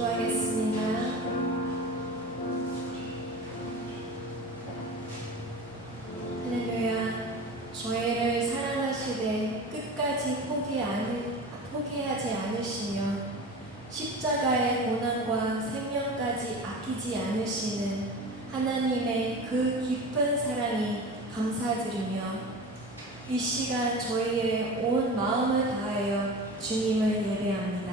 기도하겠습니다. 할렐루야. 저희를 사랑하시되 끝까지 포기하지 않으시며 십자가의 고난과 생명까지 아끼지 않으시는 하나님의 그 깊은 사랑이 감사드리며 이 시간 저희의 온 마음을 다하여 주님을 예배합니다.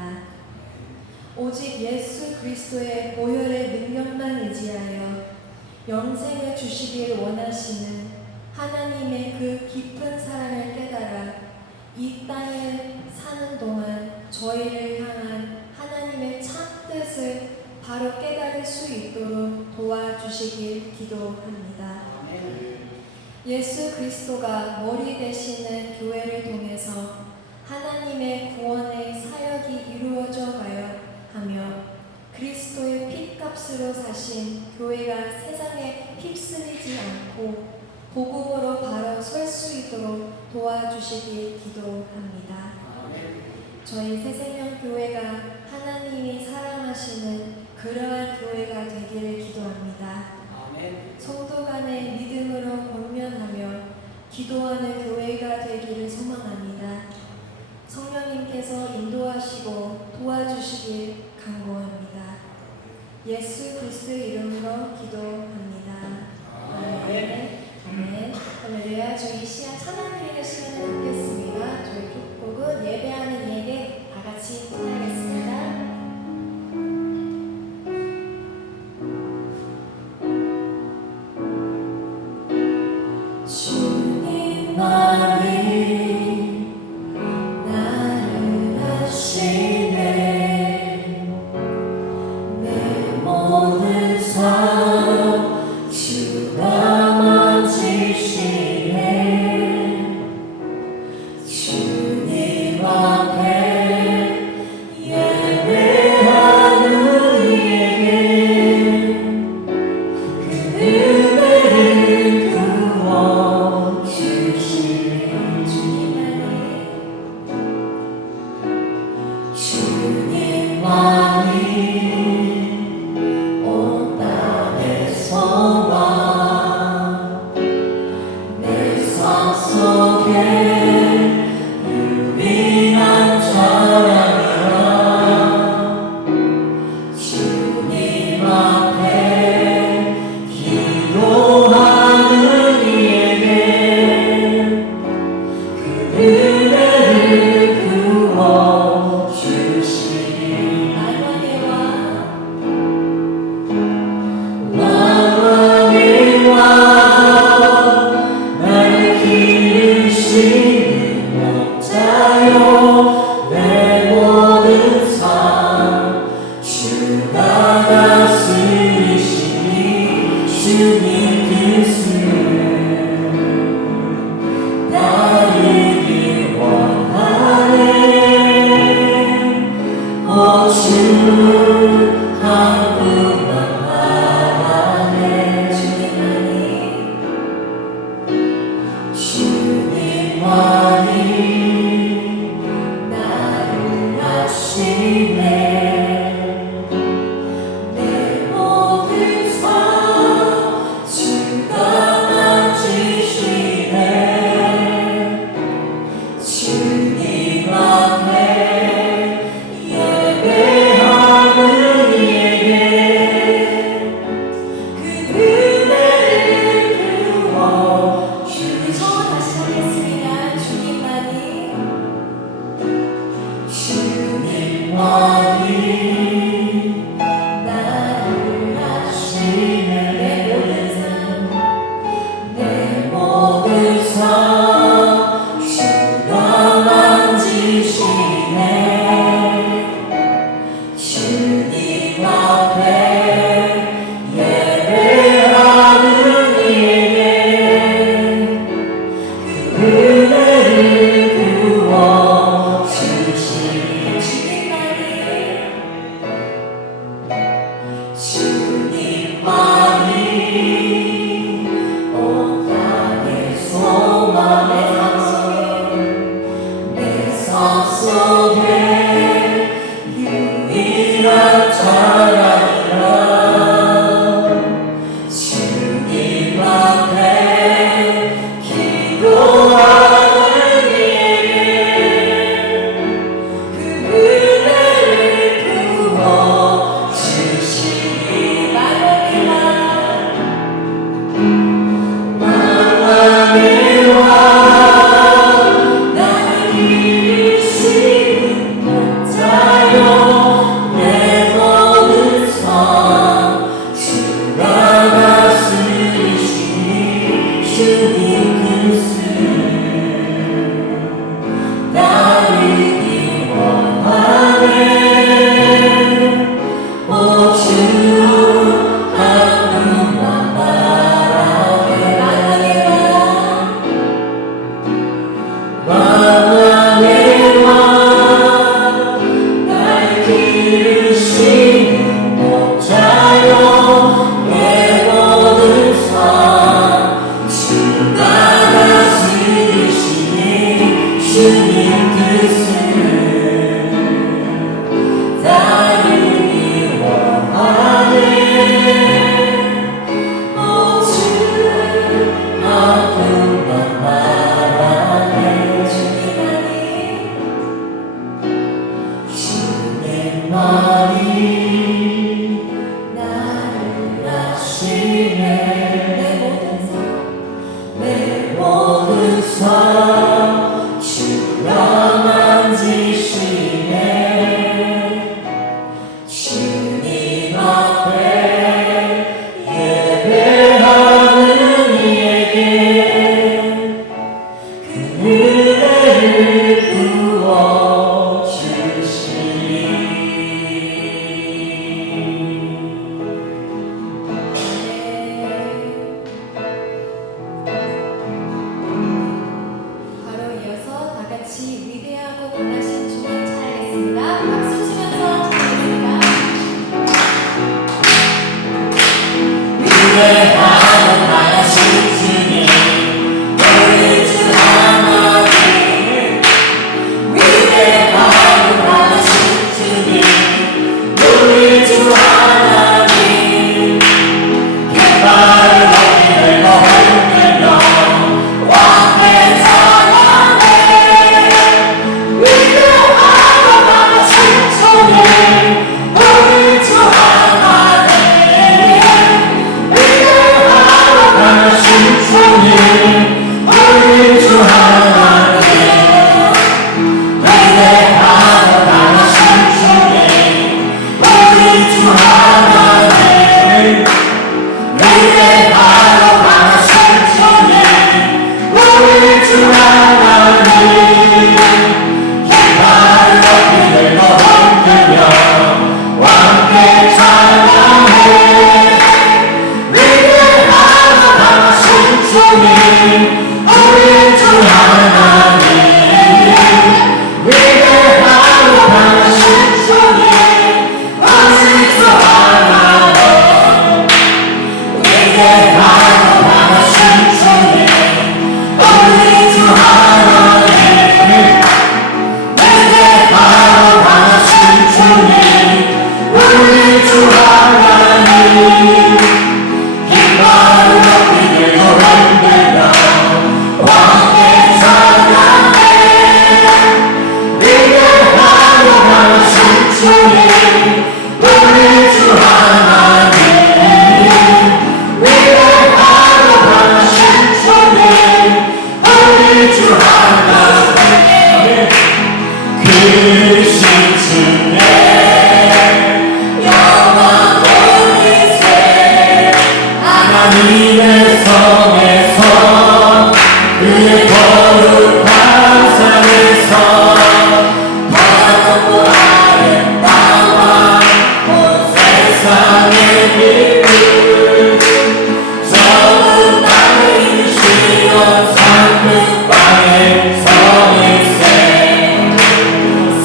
오직 예수 그리스도의 보혈의 능력만 의지하여 영생을 주시길 원하시는 하나님의 그 깊은 사랑을 깨달아 이 땅에 사는 동안 저희를 향한 하나님의 참 뜻을 바로 깨달을 수 있도록 도와주시길 기도합니다. 예수 그리스도가 머리 되시는 교회를 통해서 하나님의 구원의 사역이 이루어져 가야 하며 그리스도의 핏값으로 사신 교회가 세상에 휩쓸리지 않고 복음으로 바로 설 수 있도록 도와주시길 기도합니다. 저희 새생명교회가 하나님이 사랑하시는 그러한 교회가 되기를 기도합니다. 성도 간의 믿음으로 권면하며 기도하는 교회가 되기를 소망합니다. 성령님께서 인도하시고 도와주시길 간구합니다. 예수 그리스도의 이름으로 기도합니다. 아멘. 아멘. 할렐루야. 저희 이 시간 찬양 드리는 시간을 갖겠습니다. 저희 곡은 예배하는 이에게 다 같이 찬양하겠습니다. 은혜를 부어 주시니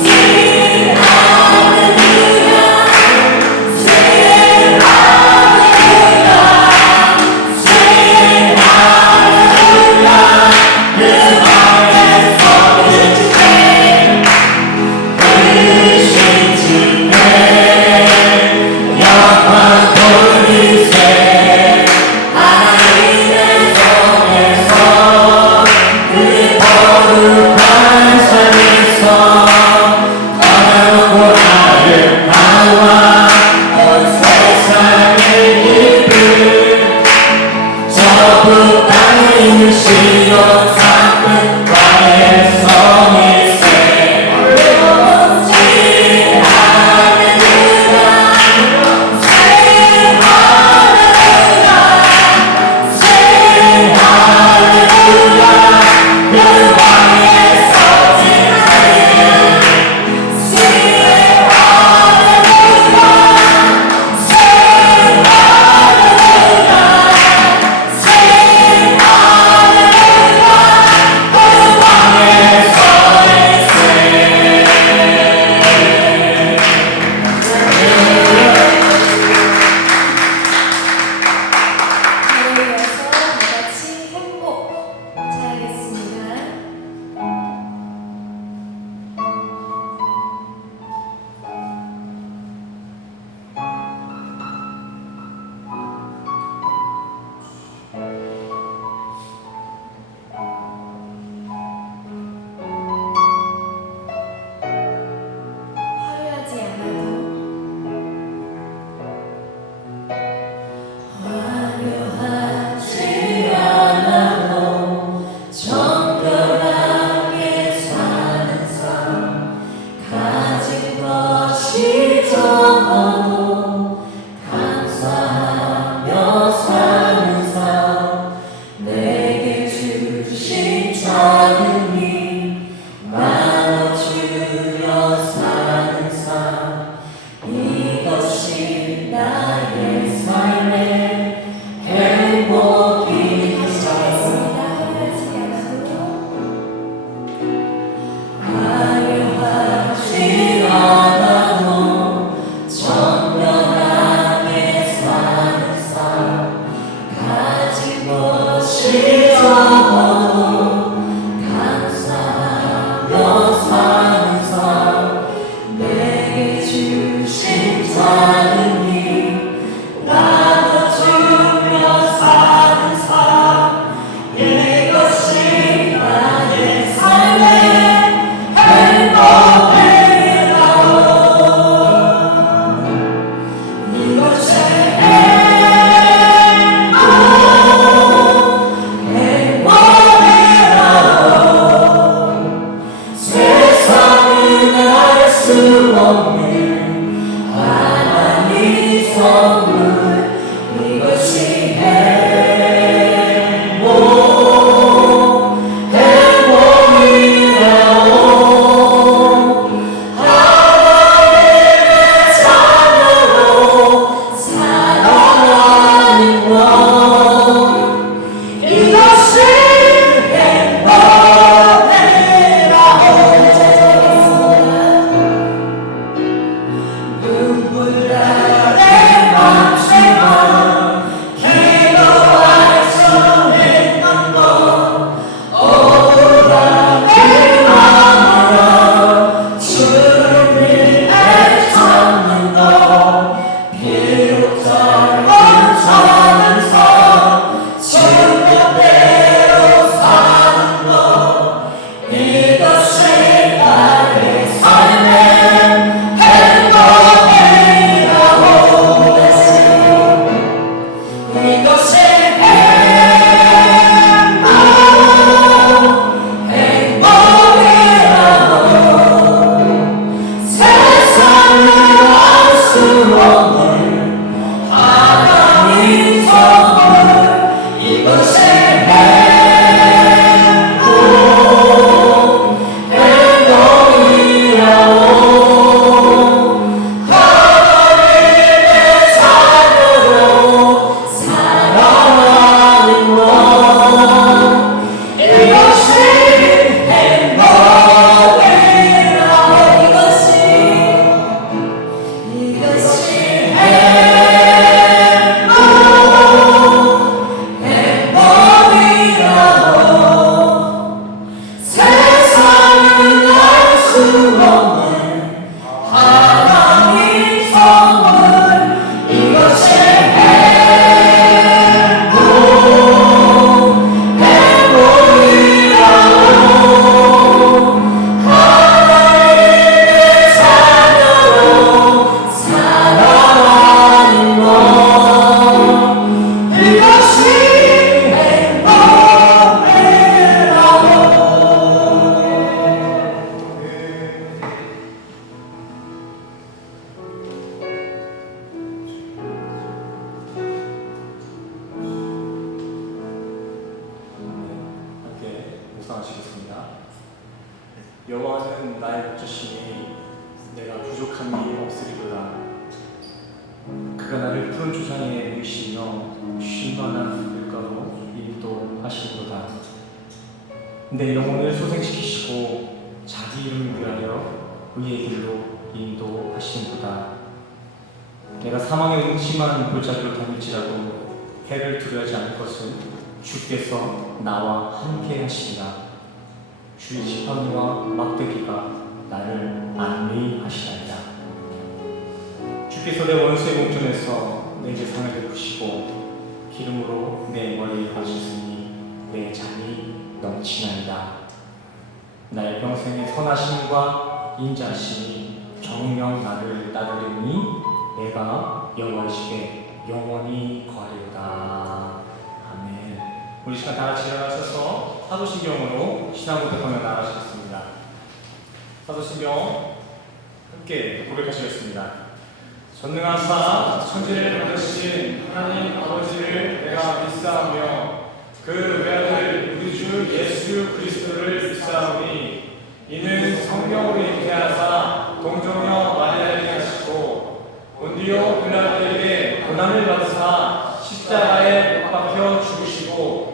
Sing 없는 하나님 선물 이것이 행복 행복이라오 하나님의 자녀로 살아가는 것 이것이 여호와는 나의 목자시니 내가 부족함이 없으리로다. 그가 나를 푸른 초장에 누이시며 쉴 만한 물가로 인도하시리로다. 내 영혼을 소생시키시고 자기 이름을 위하여 의의 길로 인도하시리로다. 내가 사망의 음침한 골짜기로 다닐지라도 해를 두려워하지 않을 것은 주께서 나와 함께 하시리라. 주의 지팡이와 막대기가 나를 안위하시리라. 주께서 내 원수의 목전에서 내 재상을 베푸시고 기름으로 내 머리를 바르시니 내 잔이 넘치나이다. 나의 평생의 선하심과 인자하심이 정령 나를 따르리니 내가 여호와의 집에 영원히 거하리로다. 아멘. 우리 시간 다 같이 일어나셔서 사도신경으로 신앙 고백하며 나아가시겠습니다. 사도신경 함께 고백하시겠습니다. 전능하사 천지를 만드신 하나님 아버지를 내가 믿사오며 그 외아들 우리 주 예수 그리스도를 믿사오니 이는 성령으로 잉태하사 동정녀 마리아에게 하시고 본디오 빌라도에게 고난을 받으사 십자가에 못 박혀 죽으시고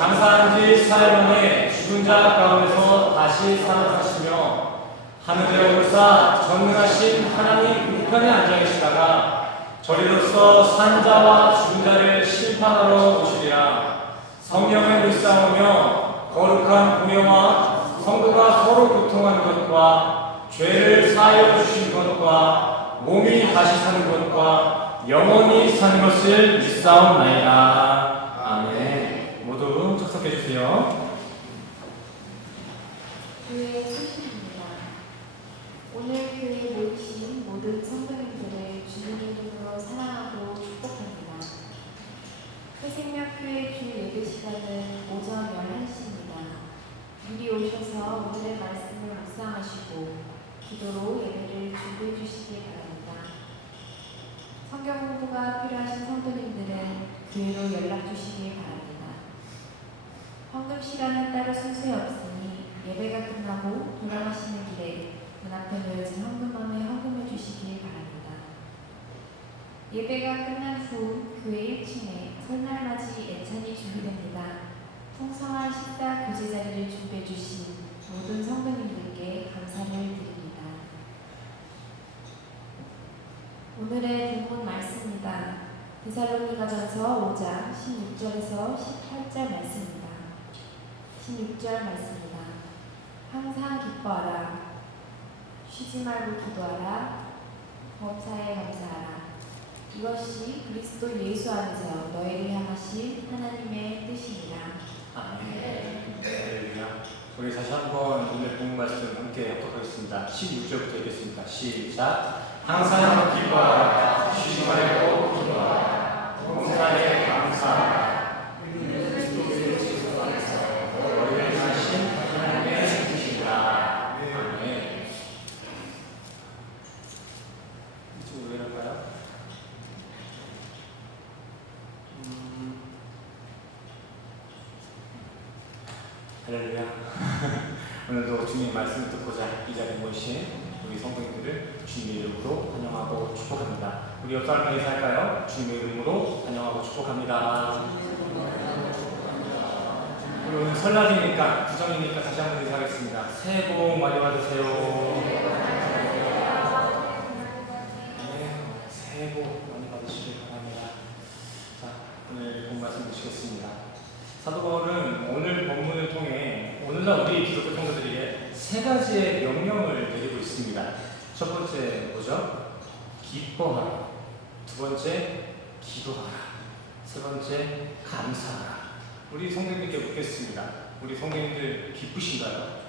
장사한 지 사흘 만에 죽은 자 가운데서 다시 살아나시며 하늘에 오르사 전능하신 하나님 우편에 앉아 계시다가 저리로서 산 자와 죽은 자를 심판하러 오시리라. 성령을 믿사오며 거룩한 공예와 성도가 서로 교통하는 것과 죄를 사하여 주신 것과 몸이 다시 사는 것과 영원히 사는 것을 믿사옵나이다. 아멘. 모두 착석해 주세요. 교회 수신입니다. 오늘 교회에 모이신 모든 성도님들을 주님의 이름으로 사랑하고 축복합니다. 새생명교회 주 예배 시간은 오전 11시입니다. 미리 오셔서 오늘의 말씀을 묵상하시고 기도로 예배를 준비해 주시기 바랍니다. 성경 공부가 필요하신 성도님들은 교회로 연락 주시기 바랍니다. 헌금 시간은 따로 순서에 없으니 예배가 끝나고 돌아가시는 길에 문 앞에 놓여진 헌금함에 헌금해 주시기 바랍니다. 예배가 끝난 후 교회 1층에 설날맞이 애찬이 준비됩니다. 풍성한 식사 교제 자리를 준비해 주신 모든 성도님들께 감사를 드립니다. 오늘의 본문 말씀입니다. 데살로니가전서 5장 16절에서 18절 말씀입니다. 16절 말씀입니다. 항상 기뻐하라. 쉬지 말고 기도하라. 범사에 감사하라. 이것이 그리스도 예수 안에서 너희를 향하신 하나님의 뜻이니라. 아멘. 할렐루야. 우리 다시 한번 오늘 본문 말씀 함께 합독하겠습니다. 16절부터 읽겠습니다. 시작. 항상 기뻐하라. 쉬지 말고 기도하라. 범사에 감사하라. 너희를 향하신 하나님의 뜻이니라. 아멘. 이쪽으로 내려갈까요? 할렐루야. 오늘도 주님의 말씀을 듣고자 이 자리에 모이신 우리 성도님들을 주님의 이름으로 환영하고 축복합니다. 우리 옆 사람과 인사할까요? 주님의 이름으로 환영하고 축복합니다. 우리 오늘 설날이니까 구정이니까 다시 한번 인사하겠습니다. 새해 복 많이 받으세요. 네, 새해 복 많이 받으시길 바랍니다. 자, 오늘 본 말씀 보시겠습니다. 사도 바울은 오늘 본문을 통해 오늘날 우리 기독교 성도들에게 세 가지의 명령을 내리고 있습니다. 첫 번째 뭐죠? 기뻐하라. 두 번째 기도하라. 세 번째 감사하라. 우리 성도님들께 묻겠습니다. 우리 성도님들 기쁘신가요?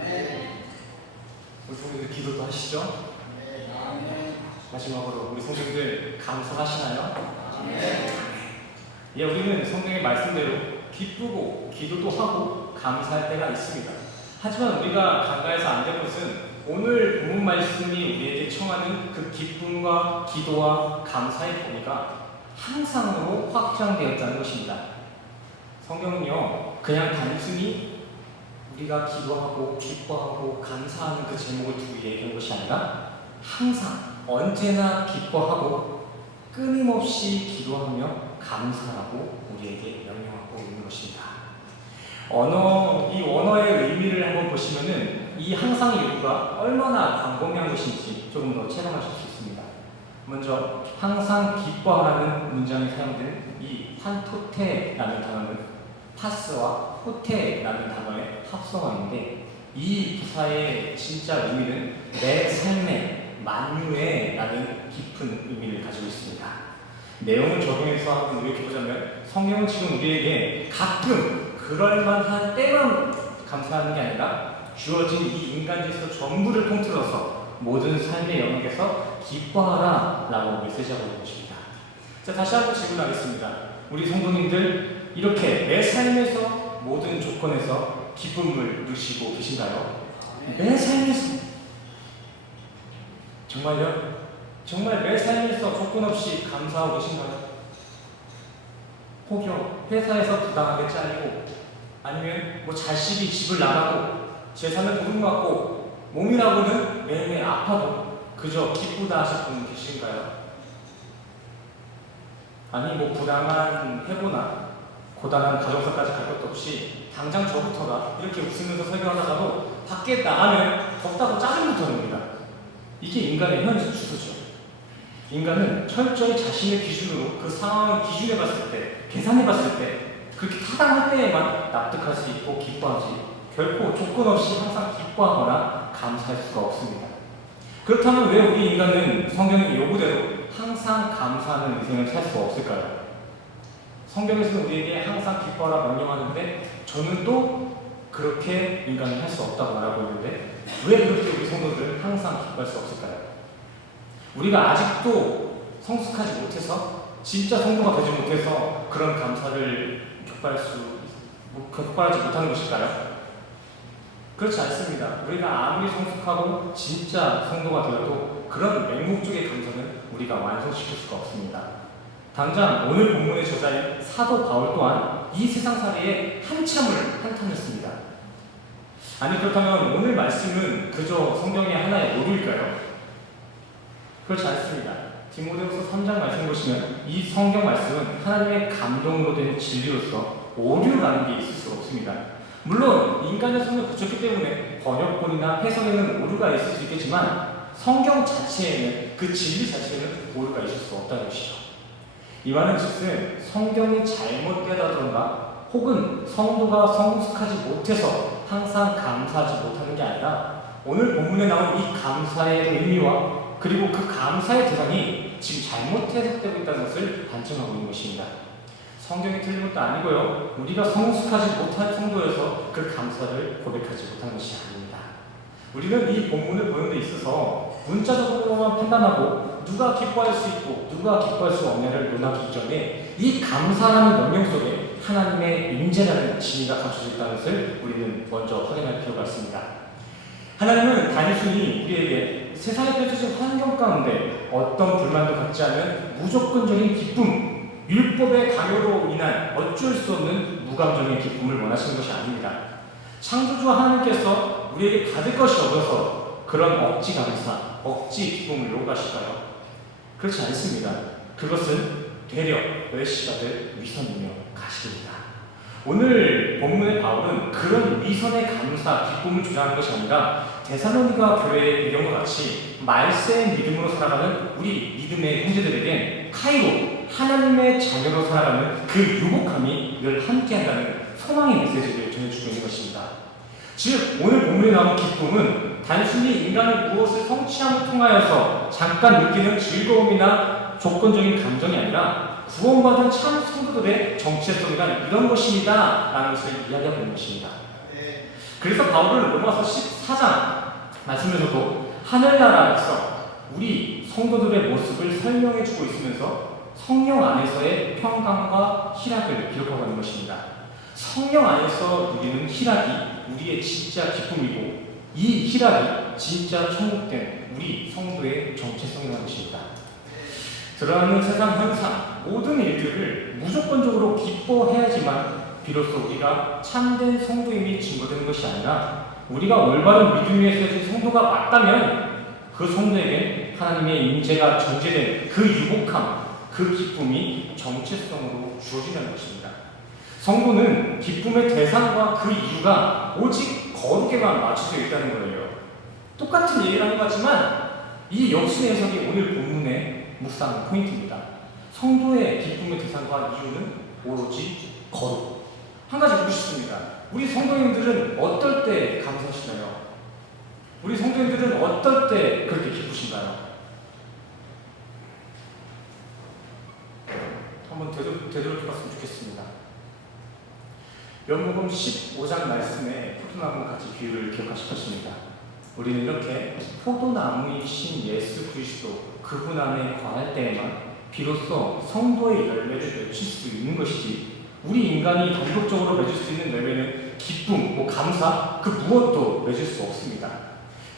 네. 우리 성도님들 기도도 하시죠? 네. 마지막으로 우리 성도님들 감사하시나요? 네. 예, 우리는 성경의 말씀대로 기쁘고 기도도 하고 감사할 때가 있습니다. 하지만 우리가 간과해서 안 될 것은 오늘 본문 말씀이 우리에게 청하는 그 기쁨과 기도와 감사의 범위가 항상으로 확장되었다는 것입니다. 성경은요, 그냥 단순히 우리가 기도하고 기뻐하고 감사하는 그 제목을 두고 얘기한 것이 아니라 항상 언제나 기뻐하고 끊임없이 기도하며 감사하고 우리에게 명령하고 있는 것입니다. 이 언어의 의미를 한번 보시면은 이 항상의 요구가 얼마나 광범위한 것인지 조금 더 체감하실 수 있습니다. 먼저 항상 기뻐하라는 문장에 사용된 이 판토테라는 단어는 파스와 호테라는 단어의 합성어인데 이 부사의 진짜 의미는 내 삶의 만유에라는 깊은 의미를 가지고 있습니다. 내용을 적용해서 한번 요약해보자면 성경은 지금 우리에게 가끔 그럴만한 때만 감사하는 게 아니라 주어진 이 인간에서 전부를 통틀어서 모든 삶의 영역에서 기뻐하라 라고 메시지하고 있는 것입니다. 자, 다시 한번 질문하겠습니다. 우리 성도님들 이렇게 내 삶에서 모든 조건에서 기쁨을 누리시고 계신가요? 내 삶에서 정말요? 정말 매 삶에서 조건 없이 감사하고 계신가요? 혹여 회사에서 부당하게 잘리고 아니면 뭐 자식이 집을 나가고 재산을 도둑맞고 몸이라고는 매일매일 아파도 그저 기쁘다 하실 분 계신가요? 아니 뭐 부당한 해고나 고단한 가정사까지 갈 것도 없이 당장 저부터가 이렇게 웃으면서 설교하다가도 밖에 나가면 덥다고 짜증부터 냅니다. 이게 인간의 현실 추세죠. 인간은 철저히 자신의 기준으로 그 상황을 기준해 봤을 때, 계산해 봤을 때 그렇게 타당할 때에만 납득할 수 있고 기뻐하지 결코 조건 없이 항상 기뻐하거나 감사할 수가 없습니다. 그렇다면 왜 우리 인간은 성경의 요구대로 항상 감사하는 인생을 살 수 없을까요? 성경에서는 우리에게 항상 기뻐하라 명령하는데 저는 또 그렇게 인간은 할 수 없다고 말하고 있는데 왜 그렇게 우리 성도들은 항상 기뻐할 수 없을까요? 우리가 아직도 성숙하지 못해서 진짜 성도가 되지 못해서 그런 감사를 격발하지 못하는 것일까요? 그렇지 않습니다. 우리가 아무리 성숙하고 진짜 성도가 되어도 그런 맹목적인 감사는 우리가 완성시킬 수가 없습니다. 당장 오늘 본문의 저자인 사도 바울 또한 이 세상살이에 한참을 한탄했습니다. 아니 그렇다면 오늘 말씀은 그저 성경의 하나의 오류일까요? 그렇지 않습니다. 디모데후서 3장 말씀을 보시면 이 성경 말씀은 하나님의 감동으로 된 진리로서 오류라는 게 있을 수가 없습니다. 물론 인간의 손을 거쳤기 때문에 번역본이나 해석에는 오류가 있을 수 있겠지만 성경 자체에는 그 진리 자체에는 오류가 있을 수 없다는 것이죠. 이 말은 즉슨 성경이 잘못되다던가 혹은 성도가 성숙하지 못해서 항상 감사하지 못하는 게 아니라 오늘 본문에 나온 이 감사의 의미와 그리고 그 감사의 대상이 지금 잘못 해석되고 있다는 것을 반증하고 있는 것입니다. 성경이 틀린 것도 아니고요. 우리가 성숙하지 못한 성도여서 그 감사를 고백하지 못하는 것이 아닙니다. 우리는 이 본문을 보는 데 있어서 문자적으로만 판단하고 누가 기뻐할 수 있고 누가 기뻐할 수 없냐를 논하기 이전에 이 감사라는 명령 속에 하나님의 임재라는 진리가 감춰져 있다는 것을 우리는 먼저 확인할 필요가 있습니다. 하나님은 단순히 우리에게 세상에 펼쳐진 환경 가운데 어떤 불만도 갖지 않은 무조건적인 기쁨, 율법의 강요로 인한 어쩔 수 없는 무감정의 기쁨을 원하시는 것이 아닙니다. 창조주 하나님께서 우리에게 받을 것이 없어서 그런 억지 감사, 억지 기쁨을 요구하실까요? 그렇지 않습니다. 그것은 되려 멸시가 될 위선이며 가식입니다. 오늘 본문의 바울은 그런 위선의 감사, 기쁨을 주장하는 것이 아니라 데살로니가 교회의 배경과 같이 말세의 믿음으로 살아가는 우리 믿음의 형제들에게 카이로, 하나님의 자녀로 살아가는 그 유복함이 늘 함께한다는 소망의 메시지를 전해주고 있는 것입니다. 즉 오늘 본문에 나온 기쁨은 단순히 인간이 무엇을 성취함을 통하여서 잠깐 느끼는 즐거움이나 조건적인 감정이 아니라 구원받은 참 성도들의 정체성이란 이런 것입니다 라는 것을 이야기하고 있는 것입니다. 그래서 바울은 로마서 14장 말씀에서도 하늘나라에서 우리 성도들의 모습을 설명해주고 있으면서 성령 안에서의 평강과 희락을 기록하고 있는 것입니다. 성령 안에서 누리는 희락이 우리의 진짜 기쁨이고 이 희락이 진짜 천국된 우리 성도의 정체성이라는 것입니다. 드러나는 세상 현상, 모든 일들을 무조건적으로 기뻐해야지만 비로소 우리가 참된 성도임이 증거되는 것이 아니라 우리가 올바른 믿음 위에 서진 성도가 맞다면 그 성도에게 하나님의 임재가 전제된 그 유복함, 그 기쁨이 정체성으로 주어지는 것입니다. 성도는 기쁨의 대상과 그 이유가 오직 거룩에만 맞춰져 있다는 거예요. 똑같은 얘기를 하는 것 같지만 이 역순의 해석이 오늘 본문의 묵상 포인트입니다. 성도의 기쁨의 대상과 이유는 오로지 거룩. 한 가지 묻고 싶습니다. 우리 성도님들은 어떨 때 감사하시나요? 우리 성도님들은 어떨 때 그렇게 기쁘신가요? 한번 되돌아봤으면 좋겠습니다. 요한복음 15장 말씀에 포도나무 같이 비유를 기억하실 것입니다. 우리는 이렇게 포도나무이신 예수 그리스도 그분 안에 거할 때에만 비로소 성도의 열매를 맺힐 수 있는 것이지 우리 인간이 단독적으로 맺을 수 있는 열매는 기쁨, 감사 그 무엇도 맺을 수 없습니다.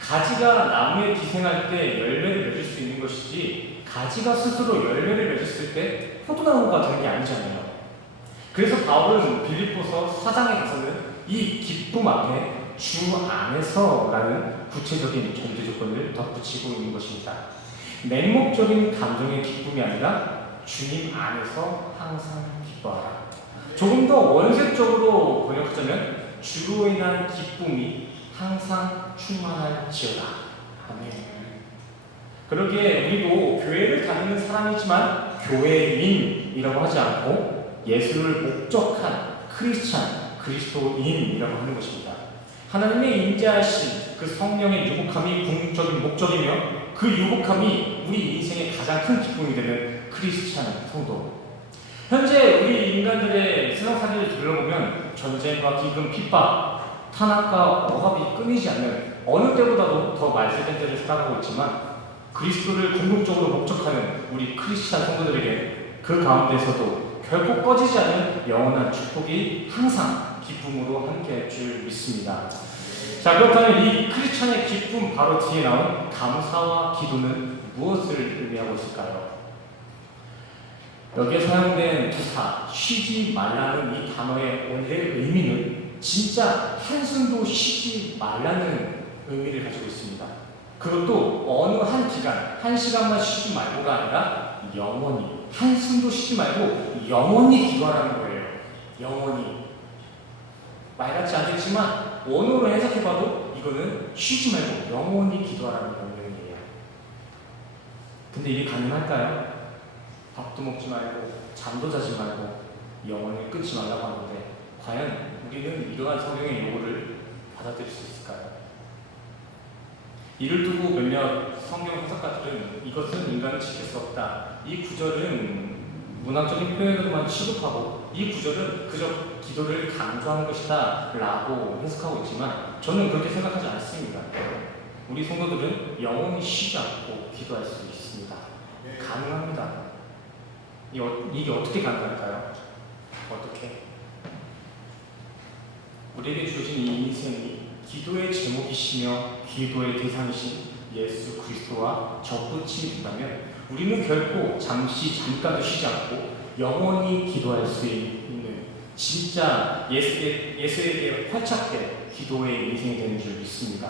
가지가 나무에 기생할 때 열매를 맺을 수 있는 것이지 가지가 스스로 열매를 맺었을 때 포도나무가 되는 게 아니잖아요. 그래서 바울은 빌립보서 4장에 가서는 이 기쁨 앞에 주 안에서라는 구체적인 전제 조건을 덧붙이고 있는 것입니다. 맹목적인 감정의 기쁨이 아니라 주님 안에서 항상 기뻐하라. 조금 더 원색적으로 번역하자면 주로 인한 기쁨이 항상 충만할지어다. 아멘. 그러기에 우리도 교회를 다니는 사람이지만 교회인이라고 하지 않고 예수를 목적한 크리스찬, 그리스도인이라고 하는 것입니다. 하나님의 임재하신 그 성령의 유복함이 궁극적인 목적이며 그 유복함이 우리 인생의 가장 큰 기쁨이 되는 크리스찬 성도. 현재 우리 인간들의 세상 살이를 둘러보면 전쟁과 기근, 핍박, 탄압과 억압이 끊이지 않는 어느 때보다도 더 말세된 때를 살아가고 있지만 그리스도를 궁극적으로 목적하는 우리 크리스찬 성도들에게 그 가운데서도 결코 꺼지지 않는 영원한 축복이 항상 기쁨으로 함께할 줄 믿습니다. 자, 그렇다면 이 크리스천의 기쁨 바로 뒤에 나온 감사와 기도는 무엇을 의미하고 있을까요? 여기에 사용된 부사 쉬지 말라는 이 단어의 원래의 의미는 진짜 한숨도 쉬지 말라는 의미를 가지고 있습니다. 그것도 어느 한 기간, 한 시간만 쉬지 말고가 아니라 영원히, 한숨도 쉬지 말고 영원히 기도하라는 거예요. 영원히. 말 같지 않겠지만 원어로 해석해봐도 이거는 쉬지 말고 영원히 기도하라는 명령이에요. 근데 이게 가능할까요? 밥도 먹지 말고 잠도 자지 말고 영혼을 끊지 말라고 하는데 과연 우리는 이러한 성경의 요구를 받아들일 수 있을까요? 이를 두고 몇몇 성경 해석가들은 이것은 인간을 지킬 수 없다. 이 구절은 문학적인 표현으로만 취급하고 이 구절은 그저 기도를 강조하는 것이다 라고 해석하고 있지만 저는 그렇게 생각하지 않습니다. 우리 성도들은 영원히 쉬지 않고 기도할 수 있습니다. 가능합니다. 이게 어떻게 가능할까요? 어떻게? 우리에게 주어진 이 인생이 기도의 제목이시며 기도의 대상이신 예수 그리스도와 접붙임이 된다면 우리는 결코 잠깐도 쉬지 않고 영원히 기도할 수 있는 진짜 예수에게 활착된 기도의 인생이 되는 줄 믿습니다.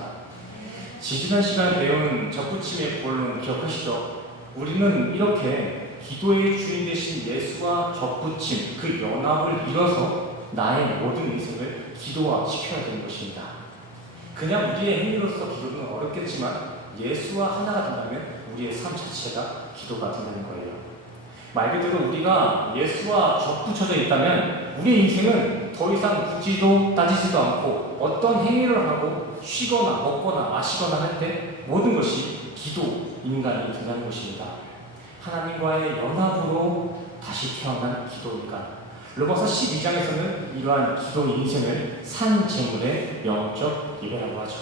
지지난 시간 배운 접붙임의 본론 기억하시죠? 우리는 이렇게 기도의 주인 되신 예수와 접붙임, 그 연합을 이뤄서 나의 모든 인생을 기도화시켜야 되는 것입니다. 그냥 우리의 행위로서 기도는 어렵겠지만 예수와 하나가 된다면 우리의 삶 자체가 기도가 된다는 거예요. 말 그대로 우리가 예수와 접붙여져 있다면 우리의 인생은 더 이상 묻지도 따지지도 않고 어떤 행위를 하고 쉬거나 먹거나 마시거나 할 때 모든 것이 기도 인간이 된다는 것입니다. 하나님과의 연합으로 다시 태어난 기도 인간. 로마서 12장에서는 이러한 기도 인생을 산 제물의 영적 예배라고 하죠.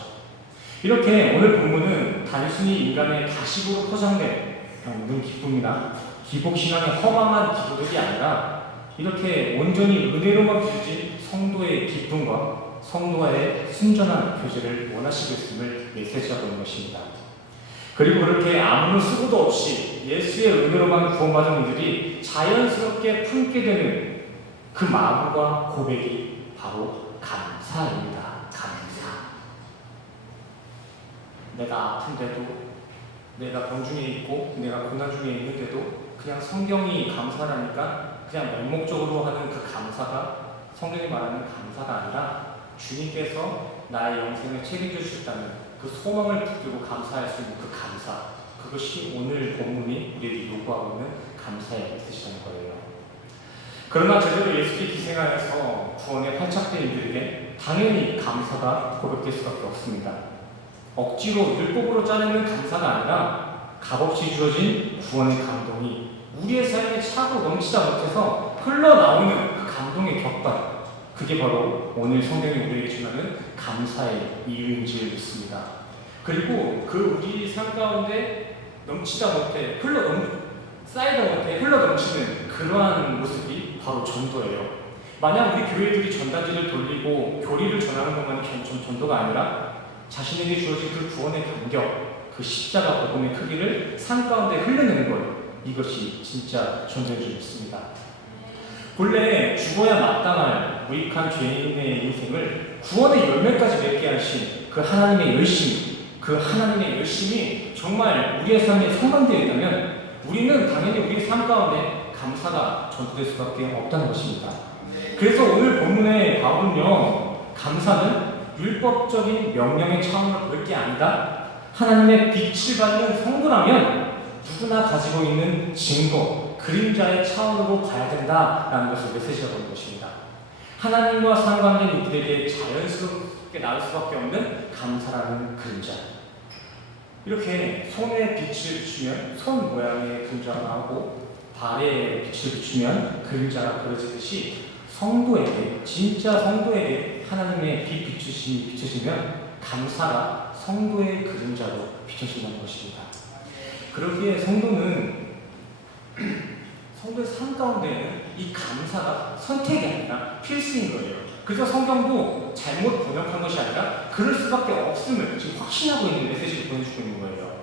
이렇게 오늘 본문은 단순히 인간의 가식으로 포장된 병든 기쁨이나 기복신앙의 허망한 기도들이 아니라 이렇게 온전히 은혜로만 빚어진 성도의 기쁨과 성도와의 순전한 교제를 원하시고 있음을 메시지하고 있는 것입니다. 그리고 그렇게 아무런 수고도 없이 예수의 은혜로만 구원받은 이들이 자연스럽게 품게 되는 그 마음과 고백이 바로 감사입니다. 감사. 내가 아픈데도, 내가 병중에 있고, 내가 고난 중에 있는데도 그냥 성경이 감사라니까 그냥 맹목적으로 하는 그 감사가 성경이 말하는 감사가 아니라 주님께서 나의 영생을 책임져 주셨다는 그 소망을 붙들고 감사할 수 있는 그 감사, 그것이 오늘 본문이 우리에게 요구하고 있는 감사의 메시지라는 거예요. 그러나 제대로 예수께 기생하여서 구원에 활착된 이들에게 당연히 감사가 고백될 수밖에 없습니다. 억지로 율법으로 짜내는 감사가 아니라 값없이 주어진 구원의 감동이 우리의 삶에 차고 넘치다 못해서 흘러나오는 그 감동의 격발, 그게 바로 오늘 성경이 우리에게 주는 감사의 이유인 줄 믿습니다. 그리고 그 우리 삶 가운데 넘치다 못해 쌓이다 못해 흘러넘치는 그러한 모습이 바로 전도예요. 만약 우리 교회들이 전단지를 돌리고 교리를 전하는 것만이 전도가 아니라 자신에게 주어진 그 구원의 간격, 그 십자가 복음의 크기를 삶 가운데 흘려내는 것, 이것이 진짜 전도인 줄 믿습니다. 본래 죽어야 마땅할 무익한 죄인의 인생을 구원의 열매까지 맺게 하신 그 하나님의 열심, 그 하나님의 열심이 정말 우리의 삶에 상반되어 있다면 우리는 당연히 우리의 삶 가운데 감사가 전도될 수밖에 없다는 것입니다. 그래서 오늘 본문의 바울은요, 감사는 율법적인 명령의 차원을 볼 게 아니다. 하나님의 빛을 받는 성도라면 누구나 가지고 있는 증거, 그림자의 차원으로 봐야 된다라는 것을 메시지하고 있는 것입니다. 하나님과 상관된 이들에게 자연스럽게 나올 수밖에 없는 감사라는 그림자. 이렇게 손에 빛을 비추면 손 모양의 그림자가 나오고 발에 빛을 비추면 그림자가 그려지듯이 성도에게, 진짜 성도에게 하나님의 빛 비추시면 감사가 성도의 그림자로 비춰진다는 것입니다. 그렇기에 성도의 삶 가운데에는 이 감사가 선택이 아니라 필수인 거예요. 그래서 성경도 잘못 번역한 것이 아니라 그럴 수밖에 없음을 지금 확신하고 있는 메시지를 보내주고 있는 거예요.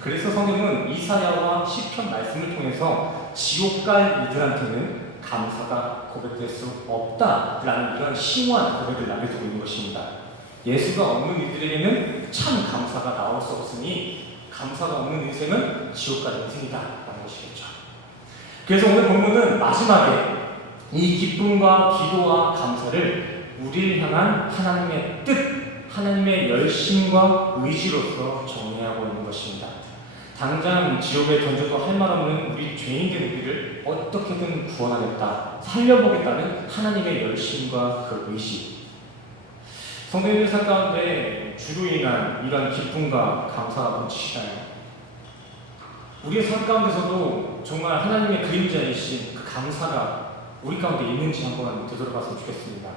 그래서 성경은 이사야와 시편 말씀을 통해서 지옥 갈 이들한테는 감사가 고백될 수 없다라는 이런 심오한 고백을 남겨두고 있는 것입니다. 예수가 없는 이들에게는 참 감사가 나올 수 없으니 감사가 없는 인생은 지옥 갈 인생이다라는 것이겠죠. 그래서 오늘 본문은 마지막에 이 기쁨과 기도와 감사를 우리를 향한 하나님의 뜻, 하나님의 열심과 의지로서 정리하고 있는 것입니다. 당장 지옥에 던져도 할 말 없는 우리 죄인된 우리를 어떻게든 구원하겠다, 살려보겠다는 하나님의 열심과 그 의지. 성도님들 삶 가운데 주로 인한 이러한 기쁨과 감사가 넘치시나요? 우리의 삶 가운데서도 정말 하나님의 그림자이신 그 감사가 우리 가운데 있는지 한번 되돌아봤으면 좋겠습니다.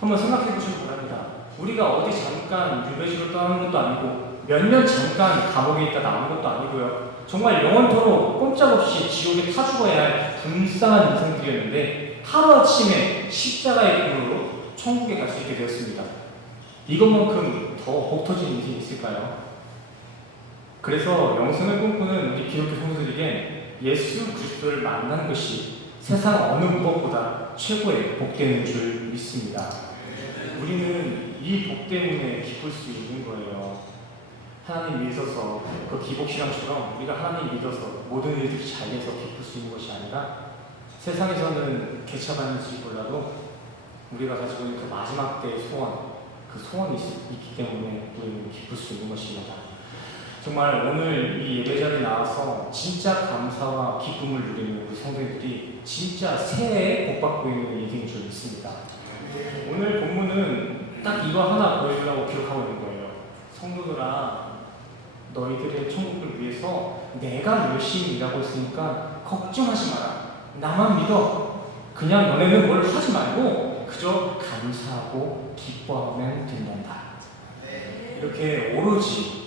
한번 생각해 보시기 바랍니다. 우리가 어디 잠깐 유배지로 떠나는 것도 아니고 몇 년 잠깐 감옥에 있다 나온 것도 아니고요. 정말 영원토록 꼼짝없이 지옥에 타 죽어야 할 불쌍한 인생들이었는데 하루아침에 십자가의 공로로 천국에 갈 수 있게 되었습니다. 이것만큼 더 복 터진 인생이 있을까요? 그래서 영생을 꿈꾸는 우리 기독교 성도들에게 예수 그리스도를 만나는 것이 세상 어느 무엇보다 최고의 복되는 줄 믿습니다. 우리는 이 복 때문에 기쁠 수 있는 거예요. 하나님 믿어서 그 기복신앙처럼 우리가 하나님 믿어서 모든 일들이 잘 돼서 기쁠 수 있는 것이 아니라 세상에서는 개척하는지 몰라도 우리가 가지고 있는 그 마지막 때의 소원, 그 소원이 있기 때문에 우리는 기쁠 수 있는 것입니다. 정말 오늘 이 예배자리에 나와서 진짜 감사와 기쁨을 누리는 우리 성도들이 진짜 새해에 복받고 있는 인생인 줄 믿습니다. 오늘 본문은 딱 이거 하나 보여주려고 기록하고 있는 거예요. 성도들아, 너희들의 천국을 위해서 내가 열심히 일하고 있으니까 걱정하지 마라. 나만 믿어. 그냥 너네는 뭘 하지 말고 그저 감사하고 기뻐하면 된단다. 이렇게 오로지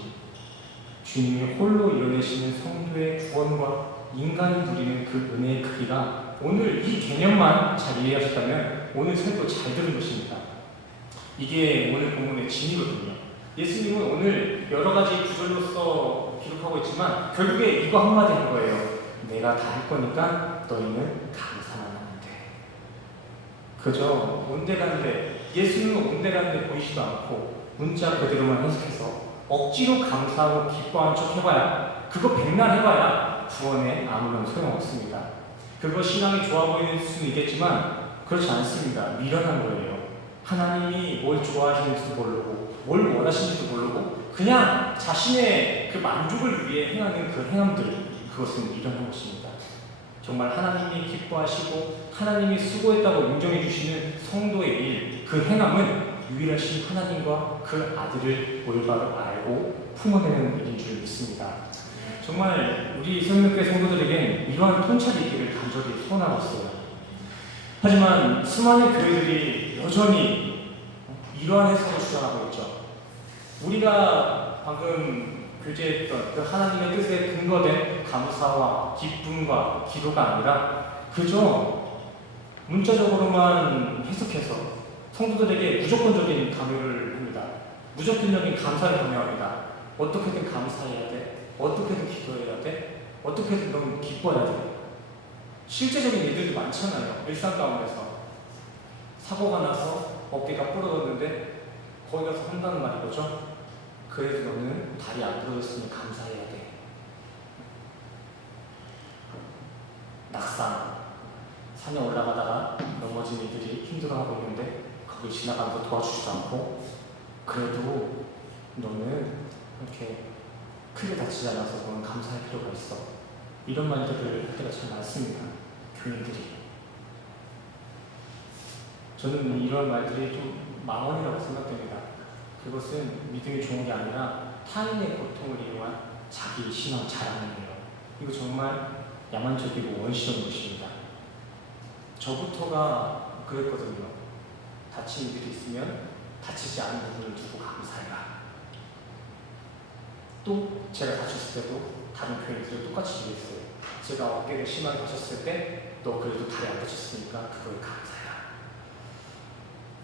주님이 홀로 이뤄내시는 성도의 구원과 인간이 누리는 그 은혜의 크기가 오늘 이 개념만 잘 이해하셨다면 오늘 설교 잘 들은 것입니다. 이게 오늘 본문의 진이거든요. 예수님은 오늘 여러 가지 구절로서 기록하고 있지만 결국에 이거 한마디 한 거예요. 내가 다 할 거니까 너희는 감사만 하면 돼. 그저 온데간데 예수님은 온데간데 보이지도 않고 문자 그대로만 해석해서 억지로 감사하고 기뻐하는 척 해봐야 그거 백날 해봐야 구원에 아무런 소용없습니다. 그거 신앙이 좋아 보이는 수는 있겠지만 그렇지 않습니다. 미련한 거예요. 하나님이 뭘 좋아하시는지도 모르고 뭘 원하시는지도 모르고 그냥 자신의 그 만족을 위해 행하는 그 행함들, 그것은 미련한 것입니다. 정말 하나님이 기뻐하시고 하나님이 수고했다고 인정해 주시는 성도의 일, 그 행함은 유일하신 하나님과 그 아들을 올바로 알고 품어내는 일인 줄 믿습니다. 정말 우리 성령교회 성도들에게 이러한 통찰이 있기를 간절히 소원하고 있어요. 하지만 수많은 교회들이 여전히 이러한 해석을 주장하고 있죠. 우리가 방금 교제했던 그 하나님의 뜻에 근거된 감사와 기쁨과 기도가 아니라 그저 문자적으로만 해석해서 성도들에게 무조건적인 강요를 합니다. 무조건적인 감사를 강요합니다. 어떻게든 감사해야 돼. 어떻게든 기도해야 돼. 어떻게든 너무 기뻐해야 돼. 실제적인 일들도 많잖아요. 일상 가운데서 사고가 나서 어깨가 부러졌는데 거기 가서 한다는 말이 뭐죠? 그래도 너는 다리 안 부러졌으니 감사해야 돼. 낙상, 산에 올라가다가 넘어진 이들이 힘들어하고 있는데 거기 지나가면서 도와주지도 않고 그래도 너는 이렇게 크게 다치지 않아서 너는 감사할 필요가 있어. 이런 말들을 할 때가 참 많습니다. 교인들이. 저는 이런 말들이 좀 망언이라고 생각됩니다. 그것은 믿음이 좋은 게 아니라 타인의 고통을 이용한 자기 신앙 자랑이에요. 이거 정말 야만적이고 원시적인 것입니다. 저부터가 그랬거든요. 다친 이들이 있으면 다치지 않은 부분을 두고 감사해라. 또 제가 다쳤을 때도 다른 교인들을 똑같이 얘기했어요. 제가 어깨를 심하게 다쳤을 때 너 그래도 다리 안 다쳤으니까 그거에 감사해라.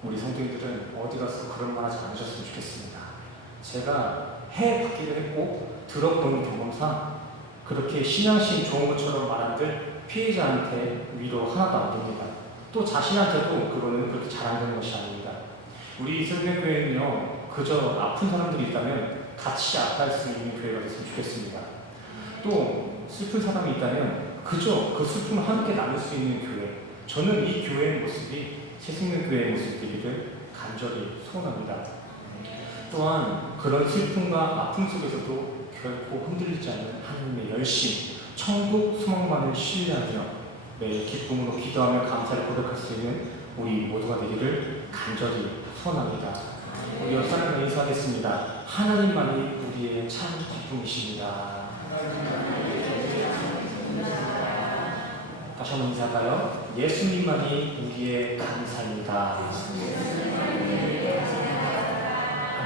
우리 성도님들은 어디 가서 그런 말 하지 않으셨으면 좋겠습니다. 제가 해봤기도 했고 들어본 경험상 그렇게 신앙심 좋은 것처럼 말한들 피해자한테 위로 하나도 안 됩니다. 또 자신한테도 그거는 그렇게 잘한다는 것이 아닙니다. 우리 설교교회는요, 그저 아픈 사람들이 있다면 같이 아파할 수 있는 교회가 됐으면 좋겠습니다. 또 슬픈 사람이 있다면 그저 그 슬픔을 함께 나눌 수 있는 교회. 저는 이 교회의 모습이 새생명교회의 모습이기를 간절히 소원합니다. 또한 그런 슬픔과 아픔 속에서도 결코 흔들리지 않는 하나님의 열심, 천국 소망만을 신뢰하며 매일 기쁨으로 기도하며 감사를 고백할 수 있는 우리 모두가 되기를 간절히 소원합니다. 우리 옆 사람과 인사하겠습니다. 하나님만이 우리의 참 기쁨이십니다. 다시 한번 인사할까요? 예수님만이 우리의 감사입니다.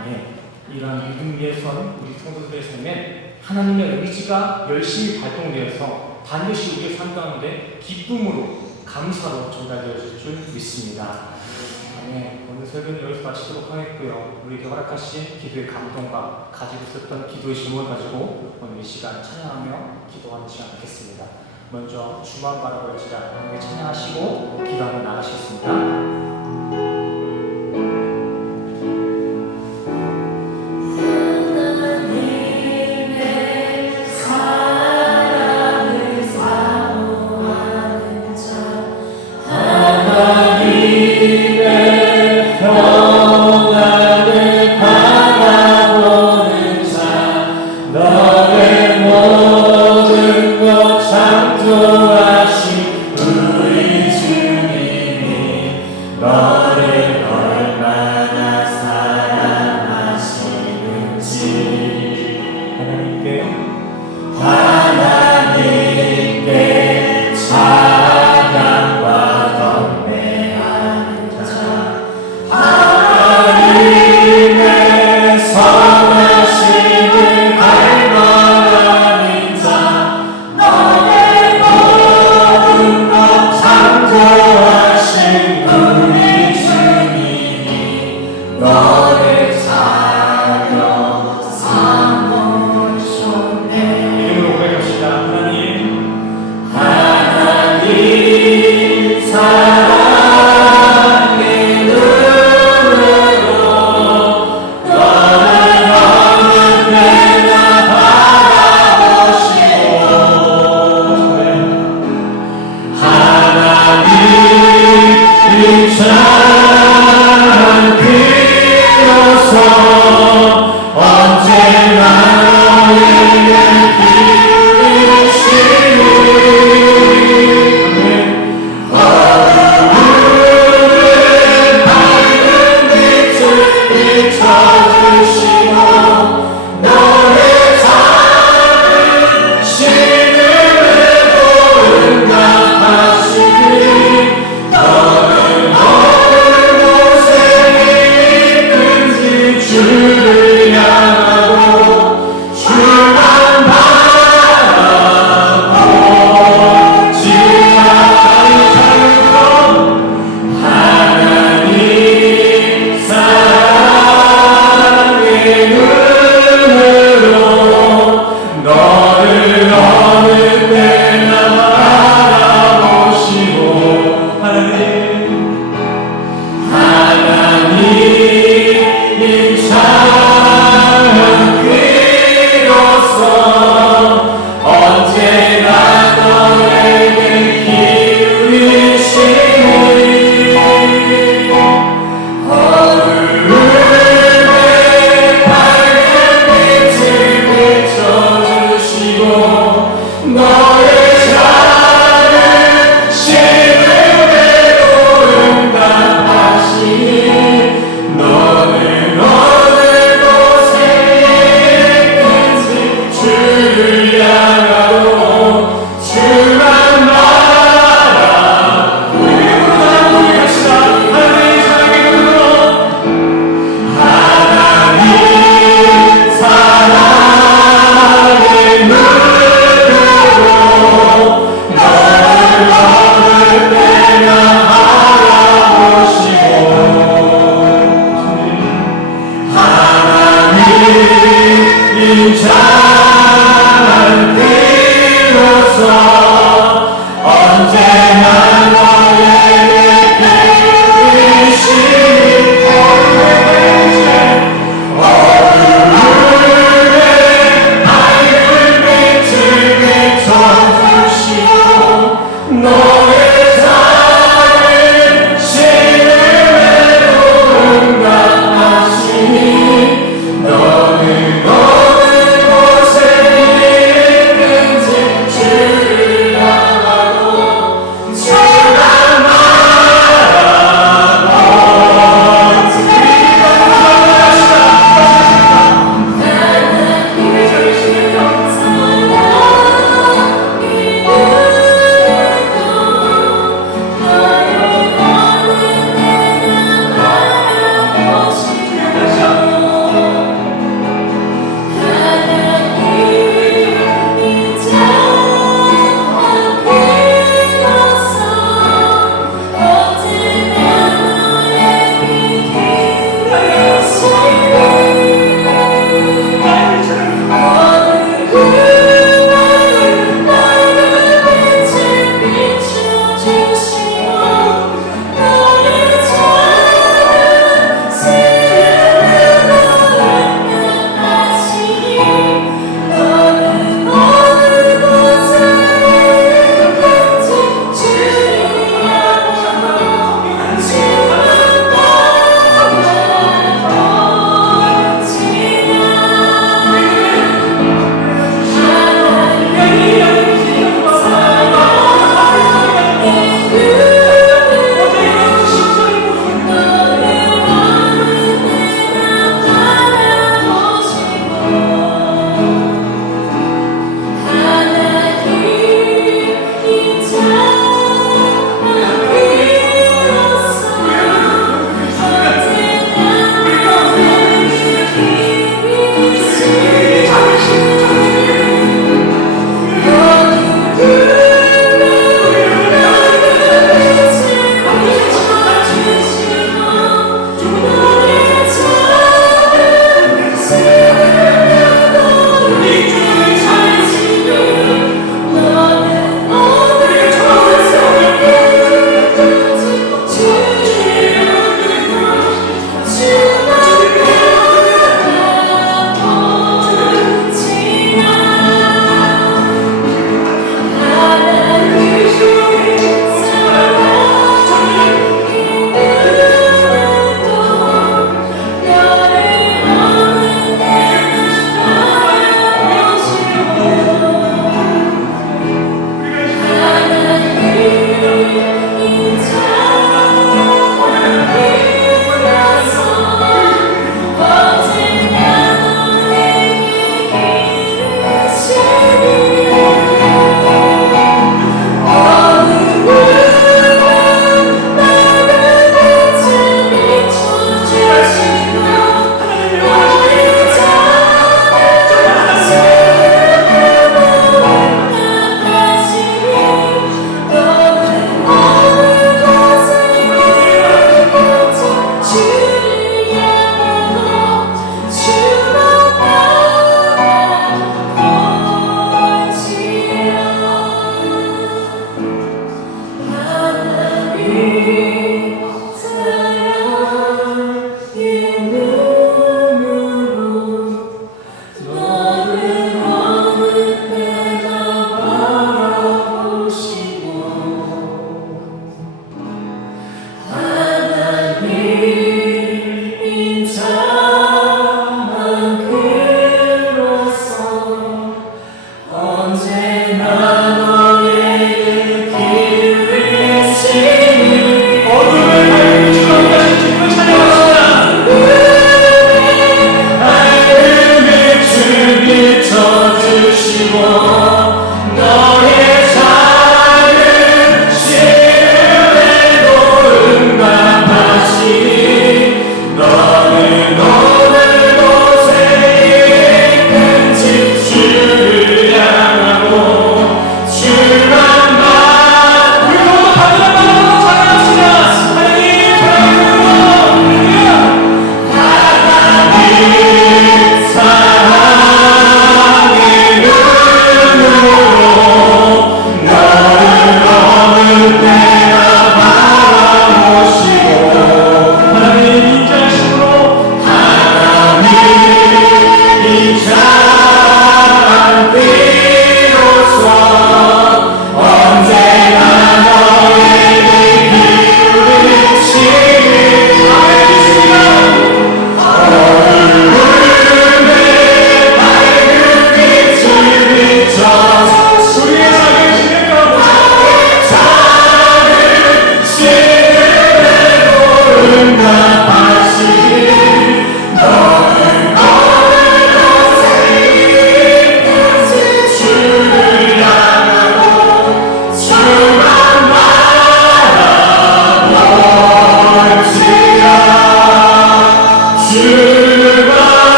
아멘. 이러한 믿음의 선 우리 성도들의 삶에 하나님의 의지가 열심히 발동되어서 반드시 우리의 삶 가운데 기쁨으로 감사로 전달되어질 줄 믿습니다. 아멘. 오늘 설교는 여기서 마치도록 하겠고요. 우리에게 허락하신 기도의 감동과 가지고 있었던 기도의 질문을 가지고 오늘 이 시간 찬양하며 기도하는 시간 갖겠습니다. 먼저 주만 바라볼지라 함께 찬양하시고 기도하며 나가시겠습니다. 창조하신 우리 주님이 너를 언제나 너에게 필요이시니 어두움에 밝은 빛을 비춰주시고 너의 작은 시름에도 응답하시니 너는 어느 곳에 있는지 주를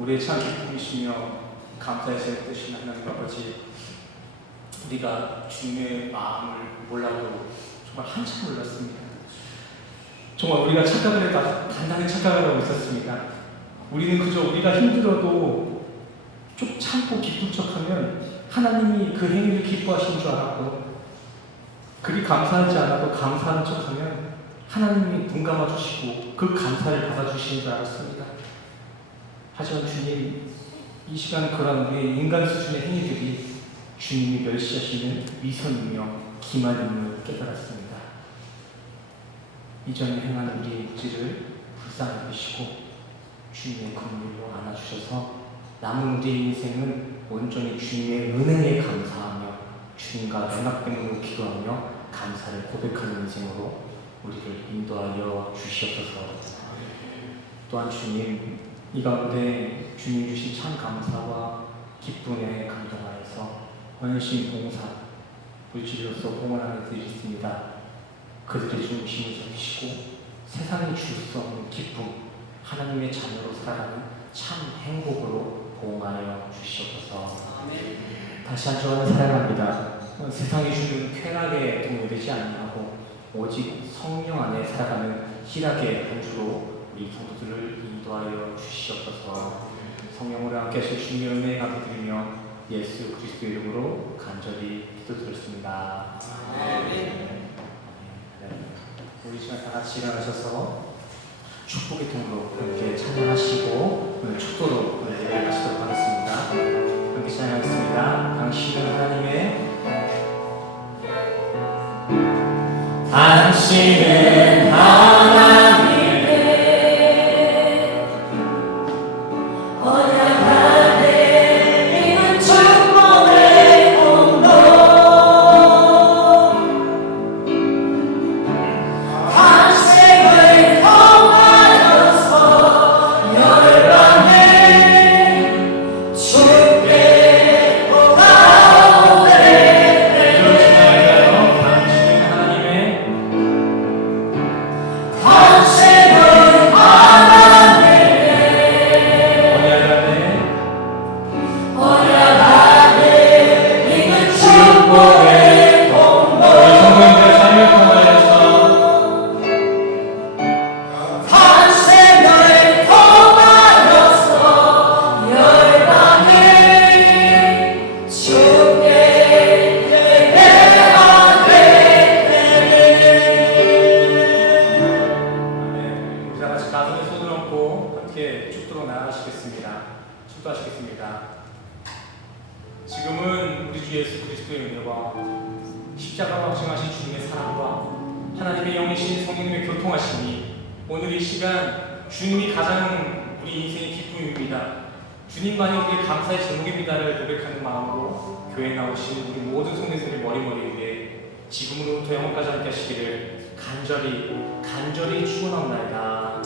우리의 참 기쁨이시며 감사의 제뜻이신 하나님 아버지, 우리가 주님의 마음을 몰라도 정말 한참 몰랐습니다. 정말 우리가 착각을 해도 단단히 착각을 하고 있었습니다. 우리는 그저 우리가 힘들어도 좀 참고 기쁜 척하면 하나님이 그 행위를 기뻐하시는 줄 알았고, 그리 감사하지 않아도 감사하는 척하면 하나님이 눈 감아주시고 그 감사를 받아주시는 줄 알았습니다. 하지만 주님, 이 시간 그런 우리의 인간 수준의 행위들이 주님이 멸시하시는 위선이며 기만임을 깨달았습니다. 이전에 행한 우리의 입지를 불쌍히 여기시고 주님의 긍휼로 안아주셔서 남은 우리의 인생은 온전히 주님의 은혜에 감사하며 주님과 연합됨으로 기도하며 감사를 고백하는 인생으로 우리를 인도하여 주시옵소서. 또한 주님, 이 가운데 주님 주신 참 감사와 기쁨에 감동하여서 헌신 봉사 물질로서 봉헌하는 이들이 있습니다. 그들의 중심을 잡으시고 세상이 줄 수 없는 기쁨, 하나님의 자녀로 살아가는 참 행복으로 봉헌하여 주시옵소서. 다시 한 주간을 사랑합니다. 세상이 주는 쾌락에 동요되지 아니하고 오직 성령 안에 살아가는 희락의 한 주로 우리 성도들을 인도하여 주시옵소서. 성령으로 함께 하실 주님의 은혜에 감사드리며 예수 그리스도 이름으로 간절히 기도드렸습니다. 우리 시간 다 같이 일어나셔서 축복의 통으로 함께 찬양하시고 오늘 축도로 예배를 마치도록 하겠습니다. 함께 찬양하겠습니다. 당신은 하나님의 당신은 하나님의 언약을 내리는 축복의 통로, 탄생을 통하여서 열방을 주께 보아오네. 지금은 우리 주 예수 그리스도의 은혜와 십자가로 확증하신 주님의 사랑과 하나님의 영이신 성령님의 교통하심이 오늘 이 시간 주님이 가장 우리 인생의 기쁨입니다. 주님만이 우리의 감사의 제목입니다를 고백하는 마음으로 교회에 나오신 우리 모든 성도들의 머리머리 위에 지금으로부터 영원까지 함께 하시기를 간절히 축원합니다.